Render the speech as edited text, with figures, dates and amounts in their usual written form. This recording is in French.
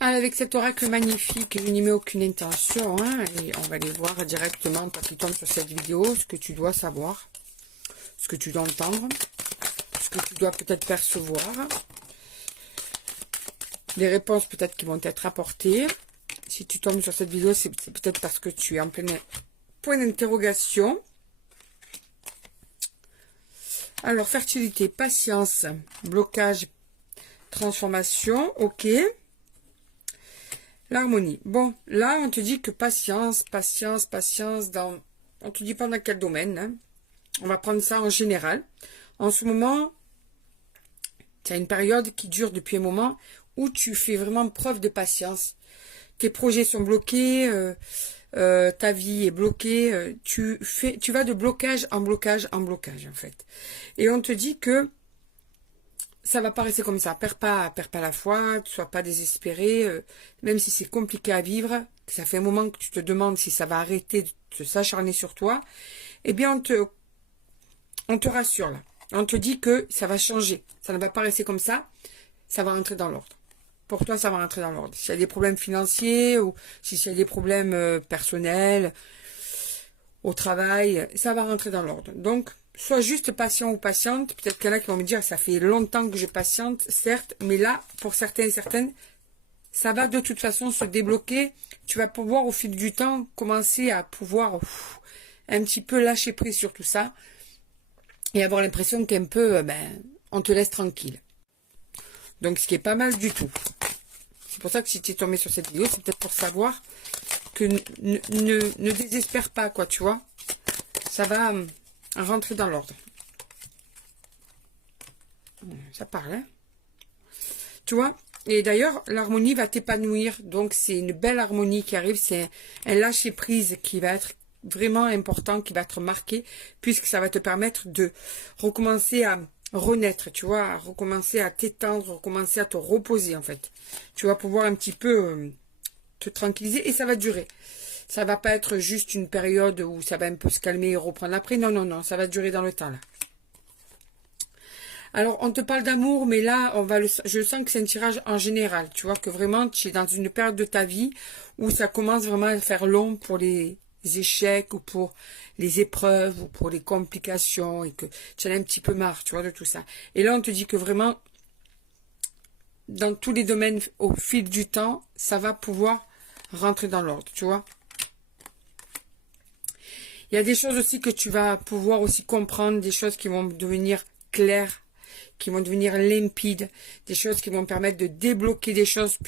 Alors, avec cet oracle magnifique, je n'y mets aucune intention, hein, et on va aller voir directement, toi qui tombes sur cette vidéo, ce que tu dois savoir, ce que tu dois entendre, ce que tu dois peut-être percevoir, les réponses peut-être qui vont être apportées. Si tu tombes sur cette vidéo, c'est peut-être parce que tu es en plein point d'interrogation. Alors, fertilité, patience, blocage, transformation, ok. L'harmonie. Bon, là, on te dit que patience, patience, patience, on te dit pas dans quel domaine, hein. On va prendre ça en général. En ce moment, tu as une période qui dure depuis un moment où tu fais vraiment preuve de patience. Tes projets sont bloqués, ta vie est bloquée, tu vas de blocage en blocage en blocage, en fait. Et on te dit que ça va pas rester comme ça. Perds pas la foi, ne sois pas désespéré, même si c'est compliqué à vivre, que ça fait un moment que tu te demandes si ça va arrêter de s'acharner sur toi, eh bien on te rassure là. On te dit que ça va changer. Ça ne va pas rester comme ça, ça va rentrer dans l'ordre. Pour toi, ça va rentrer dans l'ordre. S'il y a des problèmes financiers ou s'il y a des problèmes personnels, au travail, ça va rentrer dans l'ordre. Donc, sois juste patient ou patiente. Peut-être qu'il y en a qui vont me dire, ça fait longtemps que je patiente, certes, mais là, pour certains et certaines, ça va de toute façon se débloquer. Tu vas pouvoir, au fil du temps, commencer à pouvoir un petit peu lâcher prise sur tout ça et avoir l'impression qu'un peu, on te laisse tranquille. Donc, ce qui est pas mal du tout. C'est pour ça que si tu es tombé sur cette vidéo, c'est peut-être pour savoir que ne désespère pas, quoi, tu vois. Ça va rentrer dans l'ordre. Ça parle, hein. Tu vois. Et d'ailleurs, l'harmonie va t'épanouir. Donc, c'est une belle harmonie qui arrive. C'est un lâcher-prise qui va être vraiment important, qui va être marqué, puisque ça va te permettre de recommencer à renaître, tu vois, à recommencer à t'étendre, recommencer à te reposer, en fait. Tu vas pouvoir un petit peu te tranquilliser et ça va durer. Ça va pas être juste une période où ça va un peu se calmer et reprendre après. Non, non, non, ça va durer dans le temps, là. Alors, on te parle d'amour, mais là, je sens que c'est un tirage en général. Tu vois que vraiment, tu es dans une période de ta vie où ça commence vraiment à faire long pour les échecs ou pour les épreuves ou pour les complications et que tu en as un petit peu marre, tu vois, de tout ça. Et là, on te dit que vraiment, dans tous les domaines, au fil du temps, ça va pouvoir rentrer dans l'ordre, tu vois. Il y a des choses aussi que tu vas pouvoir aussi comprendre, des choses qui vont devenir claires, qui vont devenir limpides, des choses qui vont permettre de débloquer des choses,